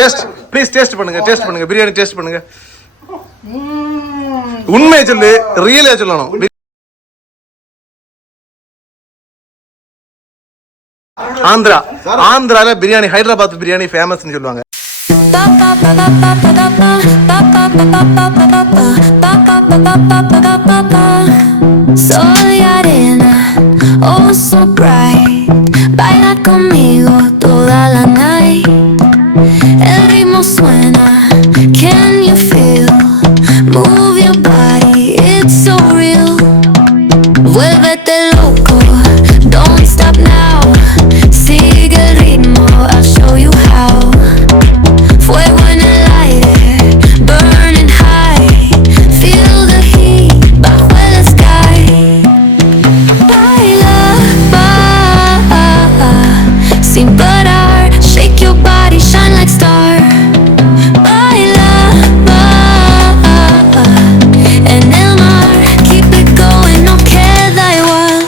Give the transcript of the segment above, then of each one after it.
Taste please taste பண்ணுங்க biryani taste பண்ணுங்க. உண்மையை சொல்லு, ரியலா சொல்லணும். ஆந்திரால பிரியாணி, ஹைதராபாத் பிரியாணி ஃபேமஸ்னு சொல்லுவாங்க. Soy arena, oh so bright. Baila conmigo toda la night. El ritmo suena, can you feel? Move your body, it's so real. Vuélvete loco, don't stop now. Sigue el ritmo, I'll show you how. Fuego en el aire, burning high. Feel the heat bajo el sky. Baila, sin parar. Shake your body, shine like star. Baila, en el mar. Keep it going, no queda igual.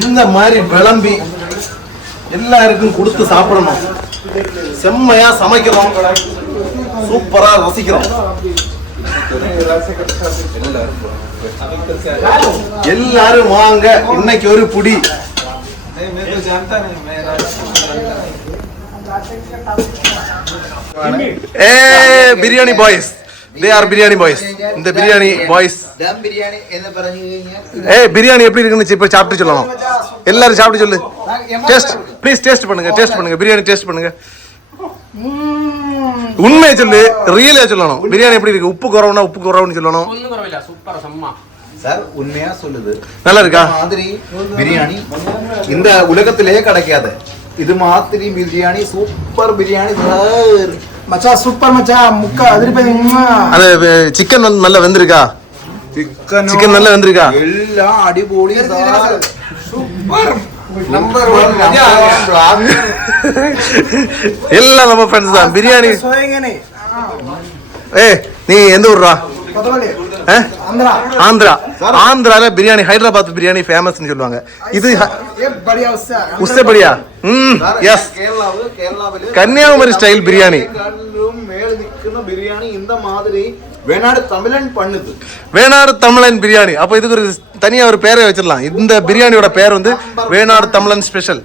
இந்த மாதிரி விளம்பி எல்லாருக்கும் கொடுத்து சாப்பிடணும். செம்மையா சமைக்கிறோம், சூப்பரா ரசிக்கிறோம். எல்லாரும் வாங்க, இன்னைக்கு ஒரு புடி. Biryani boys, they are biryani boys. இந்த பிரியாணி பாய்ஸ் தம் பிரியாணி என்ன பண்றீங்க? பிரியாணி எப்படி இருக்குன்னு இப்ப சாப்பிட்டு சொல்லணும். எல்லாரும் சாப்பிட்டு சொல்லு. டேஸ்ட் ப்ளீஸ் டேஸ்ட் பண்ணுங்க பிரியாணி டேஸ்ட் பண்ணுங்க. உண்மையை சொல்லு, ரியலா சொல்லணும். பிரியாணி எப்படி இருக்கு? உப்பு குறவுன்னு சொல்லணும். சூப்பர் செம்மா சார், உண்மையா சொல்லுது. நல்லா இருக்கா? மாதிரி பிரியாணி இந்த உலகத்திலேயே கிடைக்காது. இது மாதிரி பிரியாணி, சூப்பர் பிரியாணி சார். மச்சா சூப்பர் மச்சா, முக்கா அதிரிப்பதிங்க. அது சிக்கன் நல்லா வெந்திருக்கா? சிக்கன் நல்லா வெந்திருக்கா? எல்லாம் அடிபொலி சார், சூப்பர் நம்பர் 1. எல்லாம் நம்ம ஃப்ரெண்ட்ஸ் தான். பிரியாணி சோயங்கனே. நீ எந்த ஊர்ரா? கொத்தமல்லி. ஆந்திரா. ஆந்திரால பிரியாணி, ஹைதராபாத் பிரியாணி ஃபேமஸ்னு சொல்லுவாங்க. இது உஸ்ஸே படியா? Yes, Kanyakumari style biryani. மேல நிக்கிற பிரியாணி இந்த மாதிரி வேனாடு தமிழன் பண்ணுது. வேனாடு தமிழன் பிரியாணி. அப்ப இதுக்கு ஒரு தனியா ஒரு பேரை வச்சிடலாம். இந்த பிரியாணியோட பேர் வந்து வேனாடு தமிழன் ஸ்பெஷல்.